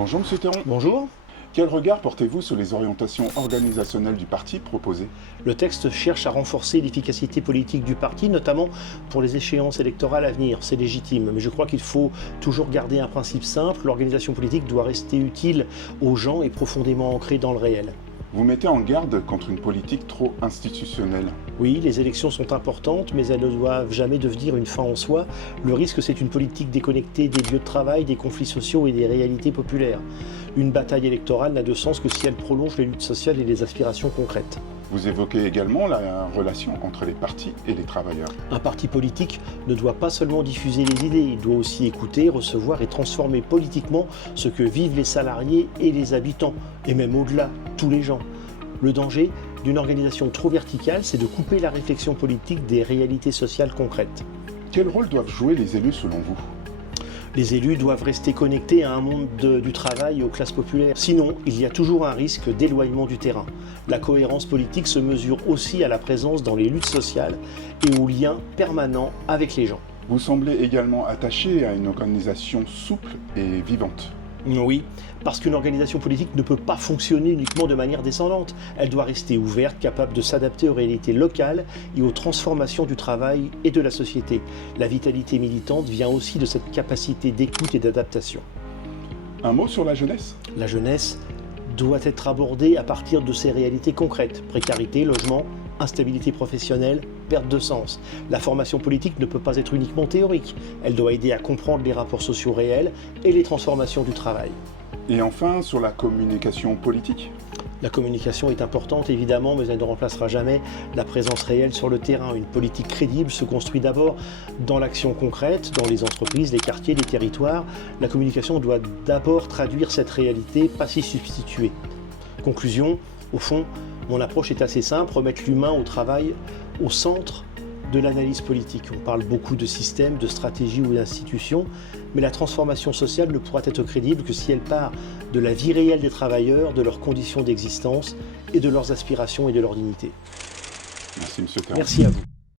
Bonjour Monsieur Théron. Bonjour. Quel regard portez-vous sur les orientations organisationnelles du parti proposées? Le texte cherche à renforcer l'efficacité politique du parti, notamment pour les échéances électorales à venir. C'est légitime, mais je crois qu'il faut toujours garder un principe simple. L'organisation politique doit rester utile aux gens et profondément ancrée dans le réel. Vous mettez en garde contre une politique trop institutionnelle. Oui, les élections sont importantes, mais elles ne doivent jamais devenir une fin en soi. Le risque, c'est une politique déconnectée des lieux de travail, des conflits sociaux et des réalités populaires. Une bataille électorale n'a de sens que si elle prolonge les luttes sociales et les aspirations concrètes. Vous évoquez également la relation entre les partis et les travailleurs. Un parti politique ne doit pas seulement diffuser les idées, il doit aussi écouter, recevoir et transformer politiquement ce que vivent les salariés et les habitants, et même au-delà, tous les gens. Le danger d'une organisation trop verticale, c'est de couper la réflexion politique des réalités sociales concrètes. Quel rôle doivent jouer les élus selon vous? Les élus doivent rester connectés à un monde du travail et aux classes populaires. Sinon, il y a toujours un risque d'éloignement du terrain. La cohérence politique se mesure aussi à la présence dans les luttes sociales et au lien permanent avec les gens. Vous semblez également attaché à une organisation souple et vivante. Oui, parce qu'une organisation politique ne peut pas fonctionner uniquement de manière descendante. Elle doit rester ouverte, capable de s'adapter aux réalités locales et aux transformations du travail et de la société. La vitalité militante vient aussi de cette capacité d'écoute et d'adaptation. Un mot sur la jeunesse? La jeunesse doit être abordée à partir de ses réalités concrètes. Précarité, logement, instabilité professionnelle, perte de sens. La formation politique ne peut pas être uniquement théorique. Elle doit aider à comprendre les rapports sociaux réels et les transformations du travail. Et enfin, sur la communication politique? La communication est importante évidemment, mais elle ne remplacera jamais la présence réelle sur le terrain. Une politique crédible se construit d'abord dans l'action concrète, dans les entreprises, les quartiers, les territoires. La communication doit d'abord traduire cette réalité, pas s'y substituer. Conclusion, au fond, mon approche est assez simple, remettre l'humain au travail au centre de l'analyse politique. On parle beaucoup de systèmes, de stratégies ou d'institutions, mais la transformation sociale ne pourra être crédible que si elle part de la vie réelle des travailleurs, de leurs conditions d'existence et de leurs aspirations et de leur dignité. Merci Monsieur Théron. Merci à vous.